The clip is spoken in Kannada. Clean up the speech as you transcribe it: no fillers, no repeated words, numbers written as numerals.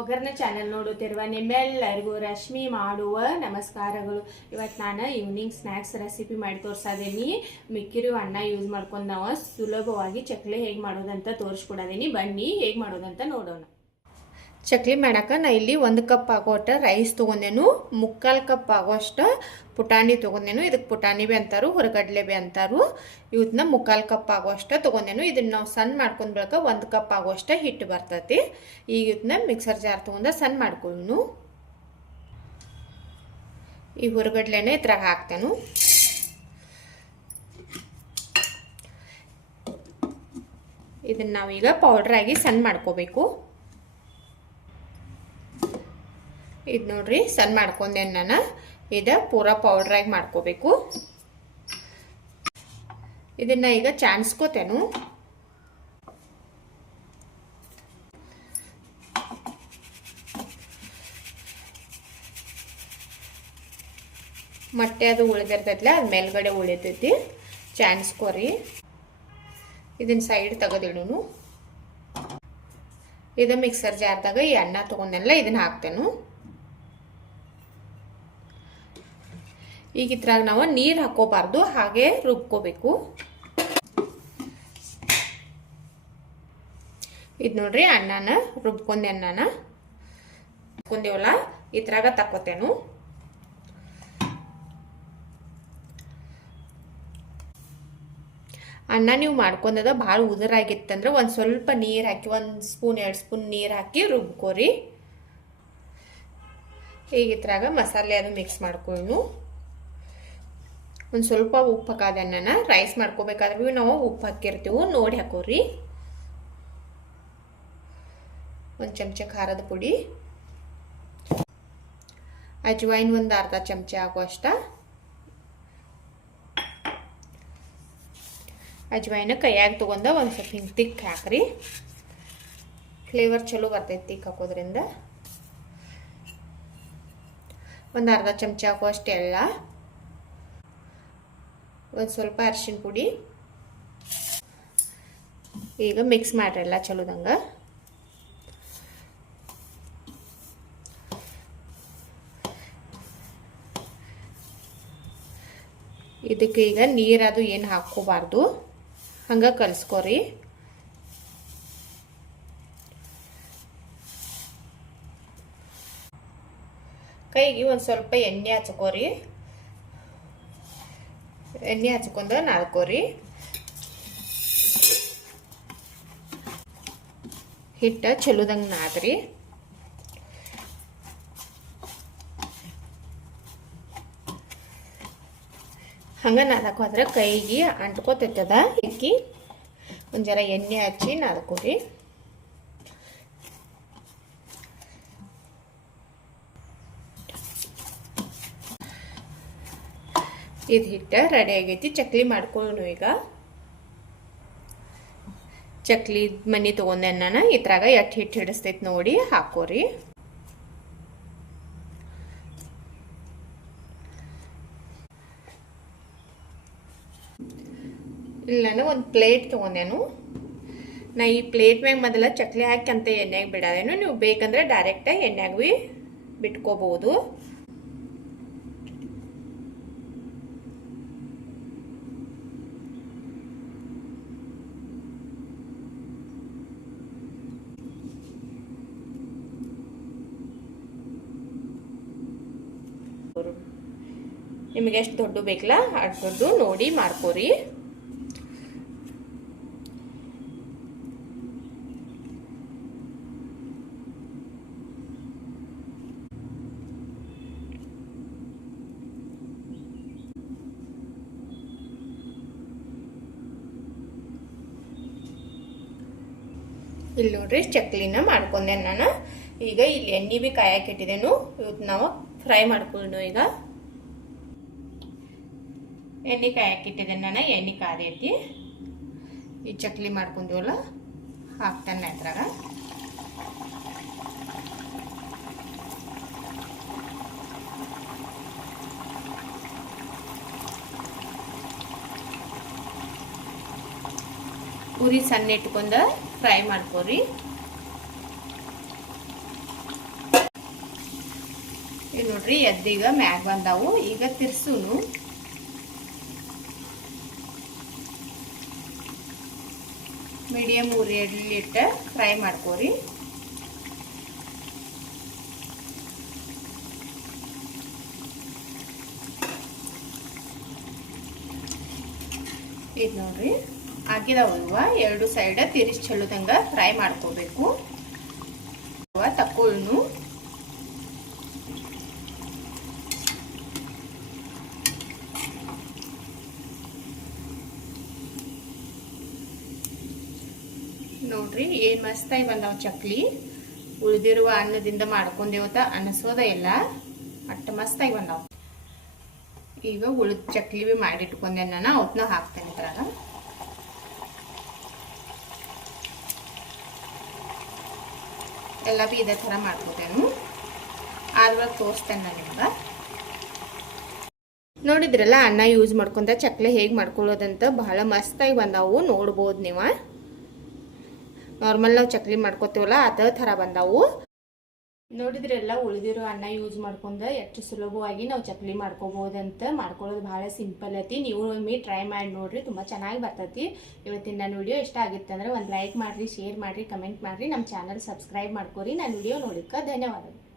ಒಗ್ಗರಣೆ ಚಾನೆಲ್ ನೋಡುತ್ತಿರುವ ನಿಮ್ಮೆಲ್ಲರಿಗೂ ರಶ್ಮಿ ಮಾಡುವ ನಮಸ್ಕಾರಗಳು. ಇವತ್ತು ನಾನು ಈವ್ನಿಂಗ್ ಸ್ನ್ಯಾಕ್ಸ್ ರೆಸಿಪಿ ಮಾಡಿ ತೋರಿಸಿದ್ದೀನಿ. ಮಿಕ್ಕಿರೋ ಅನ್ನ ಯೂಸ್ ಮಾಡ್ಕೊಂಡು ನಾವು ಸುಲಭವಾಗಿ ಚಕ್ಲಿ ಹೇಗೆ ಮಾಡೋದಂತ ತೋರಿಸ್ಕೊಡೋದೀನಿ. ಬನ್ನಿ ಹೇಗೆ ಮಾಡೋದಂತ ನೋಡೋಣ. ಚಕ್ಲಿ ಮಾಡಕ್ಕೆ ನಾ ಇಲ್ಲಿ 1 ಕಪ್ ಆಗೋಷ್ಟು ರೈಸ್ ತೊಗೊಂಡೇನು, 3/4 ಕಪ್ ಆಗೋಷ್ಟು ಪುಟಾಣಿ ತೊಗೊಂಡೇನು. ಇದಕ್ಕೆ ಪುಟಾಣಿ ಬಿ ಅಂತಾರು, ಹೊರಗಡ್ಲೆ ಬಿ ಅಂತಾರು. ಇವತ್ತನ್ನ 3/4 ಕಪ್ ಆಗೋಷ್ಟು ತೊಗೊಂಡೇನು. ಇದನ್ನ ನಾವು ಸಣ್ಣ ಮಾಡ್ಕೊಂಡು ಬೆಳಕ 1 ಕಪ್ ಆಗೋಷ್ಟು ಹಿಟ್ಟು ಬರ್ತೈತಿ. ಈಗ ಇದನ್ನ ಮಿಕ್ಸರ್ ಜಾರ್ ತೊಗೊಂಡು ಸಣ್ಣ ಮಾಡ್ಕೊಳ್ಳು. ಈ ಹೊರಗಡ್ಲೆನ ಇದ್ರಾಗ ಹಾಕ್ತೇನು. ಇದನ್ನ ನಾವೀಗ ಪೌಡ್ರ್ ಆಗಿ ಸಣ್ಣ ಮಾಡ್ಕೋಬೇಕು. ಇದು ನೋಡ್ರಿ ಸಣ್ಣ ಮಾಡ್ಕೊಂಡೆ ನಾನು. ಇದು ಪೂರಾ ಪೌಡ್ರ್ ಆಗಿ ಮಾಡ್ಕೋಬೇಕು. ಇದನ್ನ ಈಗ ಚಾನ್ಸ್ಕೋತೇನು. ಮೊಟ್ಟೆ ಅದು ಉಳಿದಿರ್ತೈತಲ್ಲ, ಅದು ಮೇಲ್ಗಡೆ ಉಳಿತೈತಿ. ಚಾನ್ಸ್ಕೋರಿ. ಇದನ್ನ ಸೈಡ್ ತೆಗೆದಿಡೋನು. ಇದು ಮಿಕ್ಸರ್ ಜಾರ್ದಾಗ ಈ ಅನ್ನ ತೊಗೊಂಡೆಲ್ಲ ಇದನ್ನ ಹಾಕ್ತೇನು. ಈಗ ಇದ್ರಾಗ ನಾವು ನೀರು ಹಾಕೋಬಾರ್ದು, ಹಾಗೆ ರುಬ್ಕೋಬೇಕು. ಇದು ನೋಡ್ರಿ ಅನ್ನನ ರುಬ್ಕೊಂಡೆ. ಅನ್ನನ ರುಬ್ಕೊಂಡೇವಲ್ಲ, ಇದ್ರಾಗ ತಕ್ಕೋತೇನು. ಅನ್ನ ನೀವು ಮಾಡ್ಕೊಂಡದ ಭಾಳ ಉದುರಾಗಿತ್ತಂದ್ರೆ ಒಂದು ಸ್ವಲ್ಪ ನೀರು ಹಾಕಿ 1 ಸ್ಪೂನ್ 2 ಸ್ಪೂನ್ ನೀರು ಹಾಕಿ ರುಬ್ಕೋರಿ. ಈಗ ಇದ್ರಾಗ ಮಸಾಲೆ ಅದು ಮಿಕ್ಸ್ ಮಾಡ್ಕೊಳ್ಳು. ಒಂದು ಸ್ವಲ್ಪ ಉಪ್ಪು ಹಾಕೋದೆ. ಅನ್ನನ ರೈಸ್ ಮಾಡ್ಕೋಬೇಕಾದ್ರೆ ಭೀ ನಾವು ಉಪ್ಪು ಹಾಕಿರ್ತೀವಿ, ನೋಡಿ ಹಾಕೋರಿ. 1 ಚಮಚ ಖಾರದ ಪುಡಿ, ಅಜ್ವೈನ್ 1 ಅರ್ಧ ಚಮಚ ಆಗುವಷ್ಟ. ಅಜ್ವೈನ ಕೈಯಾಗ ತೊಗೊಂಡ ಒಂದು ಸ್ವಲ್ಪ ಹಿಂಗೆ ತಿಕ್ ಹಾಕ್ರಿ. ಫ್ಲೇವರ್ ಚಲೋ ಬರ್ತೈತಿ ತಿಕ್ ಹಾಕೋದ್ರಿಂದ. 1 ಅರ್ಧ ಚಮಚ ಹಾಕುವಷ್ಟು ಎಲ್ಲ, ಒಂದು ಸ್ವಲ್ಪ ಅರಿಶಿನ ಪುಡಿ. ಈಗ ಮಿಕ್ಸ್ ಮಾಡ್ರಲ್ಲ ಚಲೋದಂಗ. ಇದಕ್ಕೆ ಈಗ ನೀರದು ಏನು ಹಾಕೋಬಾರ್ದು, ಹಂಗೆ ಕಲಿಸ್ಕೋರಿ. ಕೈಗೆ ಒಂದು ಸ್ವಲ್ಪ ಎಣ್ಣೆ ಹಚ್ಕೋರಿ. ಎಣ್ಣೆ ಹಚ್ಕೊಂಡು ನಾದ್ಕೋರಿ. ಹಿಟ್ಟು ಚಲೋದಂಗೆ ನಾದ್ರಿ. ಹಂಗೆ ನಾದಕ್ಕೆ ಹೋದ್ರೆ ಕೈಗೆ ಅಂಟ್ಕೋತೈತದ. ಇಕ್ಕಿ ಒಂದು ಜರ ಎಣ್ಣೆ ಹಚ್ಚಿ ನಾದ್ಕೋರಿ. ಇದು ಹಿಟ್ಟು ರೆಡಿ ಆಗೈತಿ. ಚಕ್ಲಿ ಮಾಡ್ಕೊಳ್ಳೋಣ ಈಗ. ಚಕ್ಲಿ ಮನಿ ತೊಗೊಂಡೆ ನಾನು. ಇದ್ರಾಗ ಎಷ್ಟು ಹಿಟ್ಟು ಹಿಡಿಸ್ತೈತಿ ನೋಡಿ ಹಾಕೋರಿ. ಇಲ್ಲ ನಾನು ಒಂದು ಪ್ಲೇಟ್ ತೊಗೊಂಡೇನು. ನಾ ಈ ಪ್ಲೇಟ್ ಮ್ಯಾಗ ಮೊದಲ ಚಕ್ಲಿ ಹಾಕಿ ಅಂತ ಎಣ್ಣೆಗೆ ಬಿಡೋದೇನು. ನೀವು ಬೇಕಂದ್ರೆ ಡೈರೆಕ್ಟಾಗಿ ಎಣ್ಣೆಗೆ ಭೀ ಬಿಟ್ಕೋಬಹುದು. ನಿಮಗೆ ಎಷ್ಟು ದೊಡ್ಡ ಬೇಕಲ್ಲ ಅಷ್ಟು ದೊಡ್ಡ ನೋಡಿ ಮಾಡ್ಕೋರಿ. ಇಲ್ಲಿ ನೋಡ್ರಿ ಚಕ್ಲಿನ ಮಾಡ್ಕೊಂಡೆ ನಾನು. ಈಗ ಇಲ್ಲಿ ಎಣ್ಣೆ ಬಿ ಕಾಯಕ್ಕೆ ಇಟ್ಟಿದ್ದೇನು. ಇವತ್ತು ನಾವು ಫ್ರೈ ಮಾಡ್ಕೊಂಡು ಈಗ ಎಣ್ಣೆ ಕಾಯಕ್ಕೆ ಇಟ್ಟಿದ್ದೇನೆ ನಾನು. ಎಣ್ಣೆ ಕಾದೈತಿ. ಈ ಚಕ್ಲಿ ಮಾಡ್ಕೊಂತೀವಲ್ಲ ಹಾಕ್ತಾನೆ ಅದ್ರಾಗ. ಉರಿ ಸಣ್ಣ ಇಟ್ಕೊಂಡು ಫ್ರೈ ಮಾಡ್ಕೋರಿ. ಈಗ ನೋಡ್ರಿ ಎದ್ದೀಗ ಮ್ಯಾಗ್ ಬಂದಾವು. ಈಗ ತಿರ್ಸುನು. ಮೀಡಿಯಂ ಉರಿಯಲ್ಲಿ ಇಟ್ಟು ಫ್ರೈ ಮಾಡ್ಕೋರಿ. ಇದು ನೋಡ್ರಿ ಹಾಕಿದವ ಎರಡು ಸೈಡ್ ತಿರ್ಸಿ ಚೆಲ್ಲುದಂಗ ಫ್ರೈ ಮಾಡ್ಕೋಬೇಕು. ತಕ್ಕೊಳ್ಳು. ನೋಡ್ರಿ ಏನ್ ಮಸ್ತಾಗಿ ಬಂದಾವ ಚಕ್ಲಿ. ಉಳಿದಿರುವ ಅನ್ನದಿಂದ ಮಾಡ್ಕೊಂಡೇವತ್ತ ಅನಸೋದ ಇಲ್ಲ, ಅಟ್ಟ ಮಸ್ತಾಗಿ ಬಂದಾವ. ಈಗ ಉಳಿದ ಚಕ್ಲಿ ಬಿ ಮಾಡಿಟ್ಕೊಂಡೆ ನಾನು, ಅವತ್ನ ಹಾಕ್ತೇನೆ ಇದ್ರಾಗ. ಎಲ್ಲ ಬಿ ಇದೇ ಥರ ಮಾಡ್ಕೋತೇನು. ಆದ್ವಾಗ ತೋರಿಸ್ತೇನೆ ನಾನು ನಿಮ್ಗೆ. ನೋಡಿದ್ರಲ್ಲ ಅನ್ನ ಯೂಸ್ ಮಾಡ್ಕೊಂತ ಚಕ್ಲಿ ಹೇಗೆ ಮಾಡ್ಕೊಳ್ಳೋದಂತ. ಬಹಳ ಮಸ್ತಾಗಿ ಬಂದಾವು, ನೋಡ್ಬೋದು ನೀವು. ನಾರ್ಮಲ್ ನಾವು ಚಕ್ಲಿ ಮಾಡ್ಕೋತೀವಲ್ಲ ಅದೇ ಥರ ಬಂದಾವು. ನೋಡಿದ್ರೆಲ್ಲ ಉಳಿದಿರೋ ಅನ್ನ ಯೂಸ್ ಮಾಡ್ಕೊಂಡ ಎಷ್ಟು ಸುಲಭವಾಗಿ ನಾವು ಚಕ್ಲಿ ಮಾಡ್ಕೋಬಹುದಂತ. ಮಾಡ್ಕೊಳ್ಳೋದು ಬಹಳ ಸಿಂಪಲ್ ಐತಿ. ನೀವು ಒಮ್ಮೆ ಟ್ರೈ ಮಾಡಿ ನೋಡ್ರಿ, ತುಂಬ ಚೆನ್ನಾಗಿ ಬರ್ತೈತಿ. ಇವತ್ತಿನ ನನ್ನ ವಿಡಿಯೋ ಇಷ್ಟ ಆಗಿತ್ತು ಅಂದ್ರೆ ಒಂದು ಲೈಕ್ ಮಾಡಿರಿ, ಶೇರ್ ಮಾಡಿರಿ, ಕಮೆಂಟ್ ಮಾಡಿರಿ. ನಮ್ಮ ಚಾನಲ್ ಸಬ್ಸ್ಕ್ರೈಬ್ ಮಾಡ್ಕೊರಿ. ನನ್ನ ವಿಡಿಯೋ ನೋಡೋಕ್ಕೆ ಧನ್ಯವಾದಗಳು.